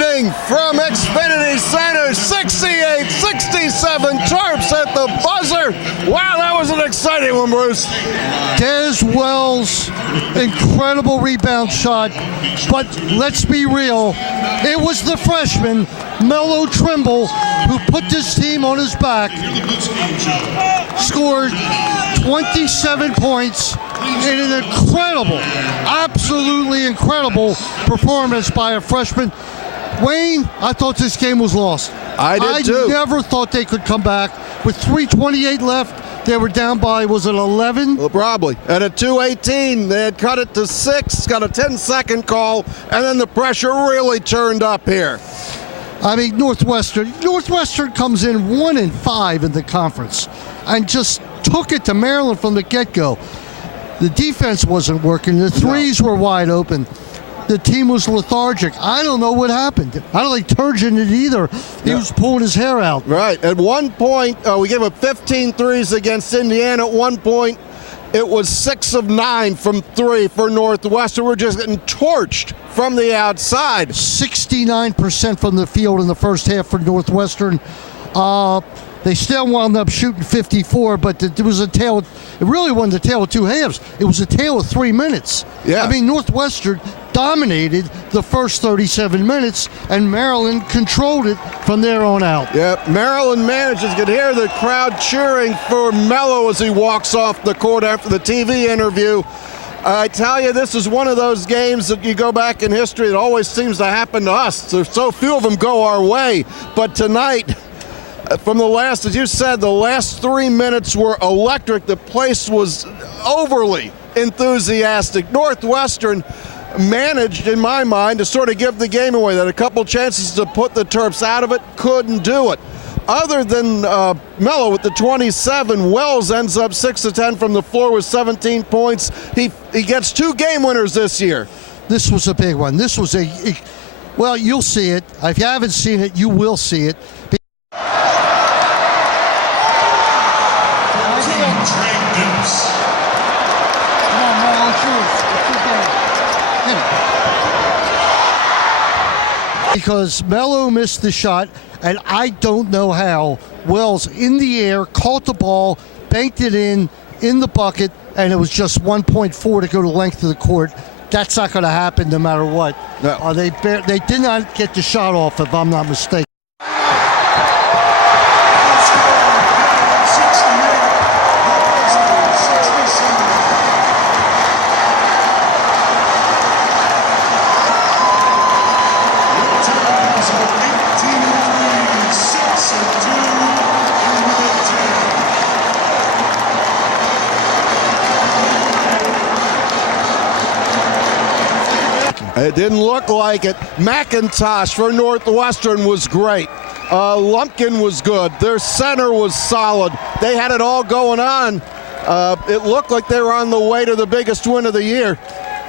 evening from Xfinity Center, 68-67, Terps at the buzzer. Wow, that was an exciting one, Bruce. Des Wells, incredible rebound shot, but let's be real, it was the freshman, Melo Trimble, who put this team on his back, scored 27 points in an incredible, absolutely incredible performance by a freshman. Wayne, I thought this game was lost. I did too. I never thought they could come back. With 3:28 left, they were down by, was it 11? Well, probably. And at 2:18, they had cut it to 6, got a 10-second call, and then the pressure really turned up here. I mean, Northwestern comes in 1-5 in the conference and just took it to Maryland from the get-go. The defense wasn't working. The threes were wide open. The team was lethargic. I don't know what happened. I don't think Turgeon did either. He was pulling his hair out. Right. At one point, we gave up 15 threes against Indiana. At one point, it was 6 of 9 from 3 for Northwestern. We're just getting torched from the outside. 69% from the field in the first half for Northwestern. They still wound up shooting 54, but it was a tale. It really wasn't a tale of two halves. It was a tale of 3 minutes. Yeah. I mean, Northwestern dominated the first 37 minutes, and Maryland controlled it from there on out. Yeah, Maryland manages. You could hear the crowd cheering for Melo as he walks off the court after the TV interview. I tell you, this is one of those games that you go back in history, it always seems to happen to us. There's so few of them go our way. But tonight, from the last, as you said, the last 3 minutes were electric. The place was overly enthusiastic. Northwestern managed, in my mind, to sort of give the game away. They had a couple chances to put the Terps out of it, couldn't do it. Other than Melo with the 27, Wells ends up 6 of 10 from the floor with 17 points. He gets 2 game winners this year. This was a big one. This was well, you'll see it. If you haven't seen it, you will see it. Because Melo missed the shot, and I don't know how. Wells in the air, caught the ball, banked it in the bucket, and it was just 1.4 to go the length of the court. That's not going to happen no matter what. No. They did not get the shot off, if I'm not mistaken. It didn't look like it. McIntosh for Northwestern was great. Lumpkin was good. Their center was solid. They had it all going on. It looked like they were on the way to the biggest win of the year.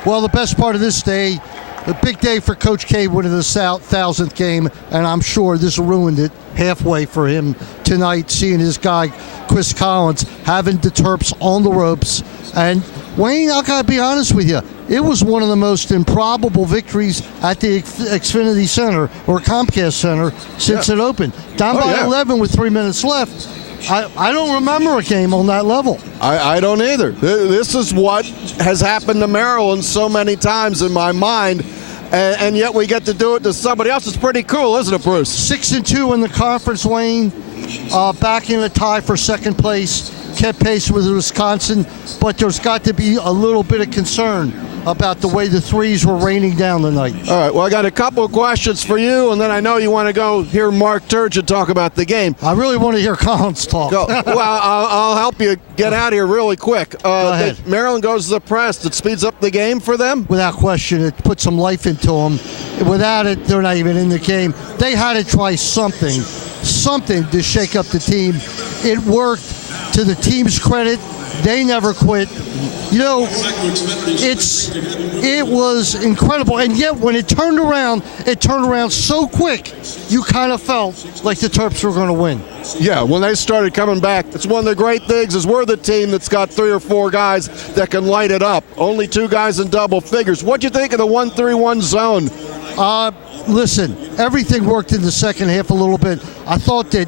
Well, the best part of this day, the big day for Coach K winning the 1,000th game, and I'm sure this ruined it halfway for him tonight, seeing his guy, Chris Collins, having the Terps on the ropes. And Wayne, I gotta be honest with you, it was one of the most improbable victories at the Xfinity Center or Comcast Center since it opened. Down by 11 with 3 minutes left. I don't remember a game on that level. I don't either. This is what has happened to Maryland so many times in my mind, and yet we get to do it to somebody else. It's pretty cool, isn't it, Bruce? 6-2 in the conference, Wayne. Back in a tie for second place. Kept pace with Wisconsin, but there's got to be a little bit of concern about the way the threes were raining down tonight. All right, well, I got a couple of questions for you, and then I know you want to go hear Mark Turgeon talk about the game. I really want to hear Collins talk. Well, I'll help you get out of here really quick. Go ahead. Maryland goes to the press. It speeds up the game for them? Without question, it puts some life into them. Without it, they're not even in the game. They had to try something to shake up the team. It worked. To the team's credit, they never quit. You know, it was incredible. And yet, when it turned around so quick, you kind of felt like the Terps were going to win. Yeah, when they started coming back, it's one of the great things is we're the team that's got 3 or 4 guys that can light it up. Only 2 guys in double figures. What'd you think of the 1-3-1 zone Listen, everything worked in the second half a little bit. I thought that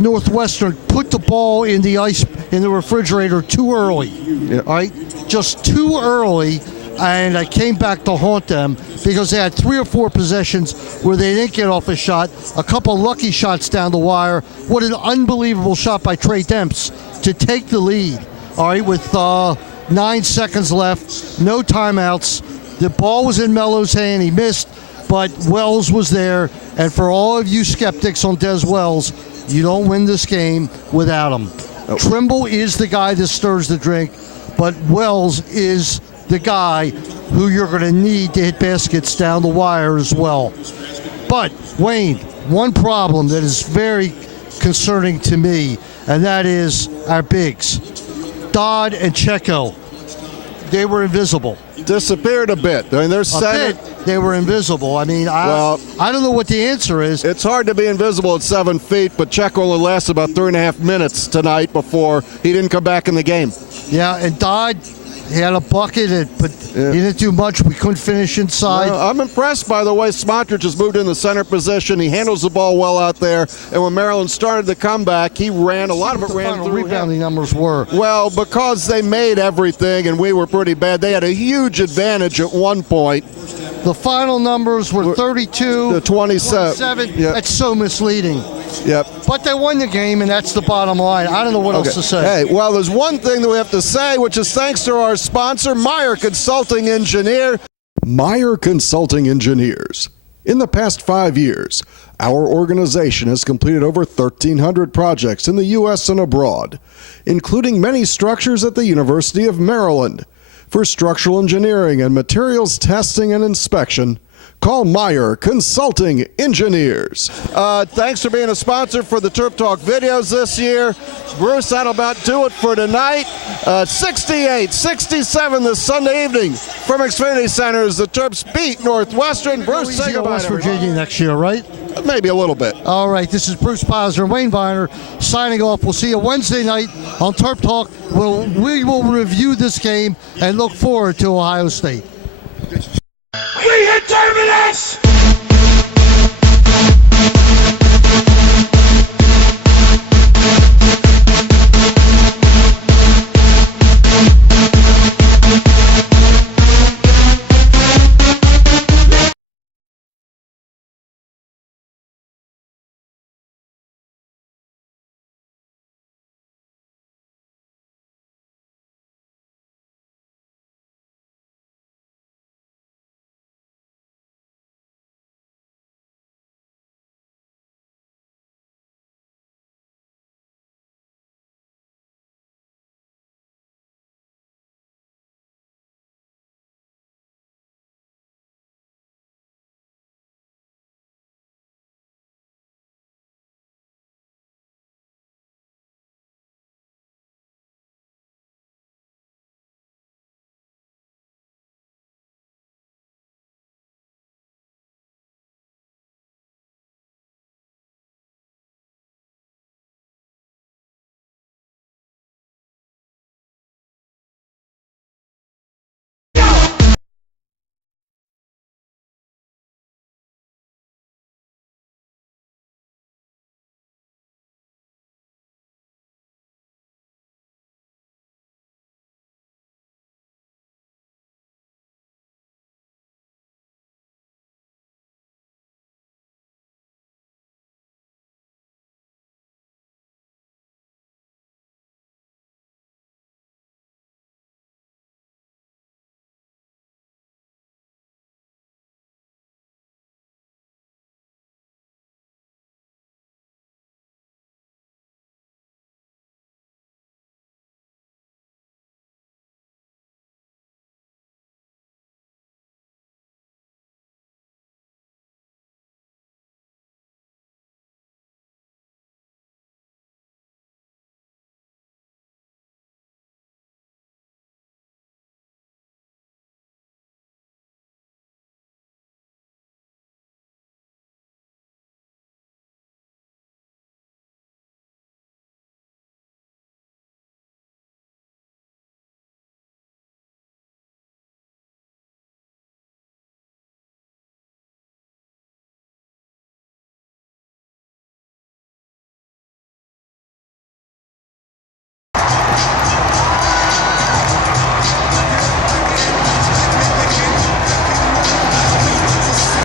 Northwestern put the ball in the refrigerator too early. Yeah. All right, just too early, and I came back to haunt them because they had 3 or 4 possessions where they didn't get off a shot. A couple lucky shots down the wire. What an unbelievable shot by Trey Terps to take the lead. All right, with 9 seconds left, no timeouts. The ball was in Melo's hand. He missed, but Wells was there. And for all of you skeptics on Des Wells, you don't win this game without him. Oh. Trimble is the guy that stirs the drink, but Wells is the guy who you're going to need to hit baskets down the wire as well. But, Wayne, one problem that is very concerning to me, and that is our bigs. Dodd and Checo, they were invisible. Disappeared a bit. I mean, they're center. They were invisible. I mean, I don't know what the answer is. It's hard to be invisible at 7 feet, but Checo only lasted about 3.5 minutes tonight before he didn't come back in the game. Yeah, and Dodd, he had a bucket, but he didn't do much. We couldn't finish inside. No, I'm impressed by the way Smotrich has moved in the center position. He handles the ball well out there. And when Maryland started the comeback, he ran. A lot of it ran through rebounding numbers were. Well, because they made everything and we were pretty bad. They had a huge advantage at one point. The final numbers were 32 to 27. 27. Yep. That's so misleading. Yep. But they won the game, and that's the bottom line. I don't know what else to say. Hey, well, there's one thing that we have to say, which is thanks to our sponsor, Meyer Consulting Engineer. Meyer Consulting Engineers. In the past 5 years, our organization has completed over 1,300 projects in the U.S. and abroad, including many structures at the University of Maryland. For structural engineering and materials testing and inspection, call Meyer Consulting Engineers. Thanks for being a sponsor for the TerpTalk videos this year. Bruce, that'll about do it for tonight. 68-67 this Sunday evening from Xfinity Center as the Terps beat Northwestern. Bruce, say goodbye West to Virginia next year, right? Maybe a little bit. All right, this is Bruce Posner and Wayne Viener signing off. We'll see you Wednesday night on Terp Talk. We will review this game and look forward to Ohio State. We hit Terminus!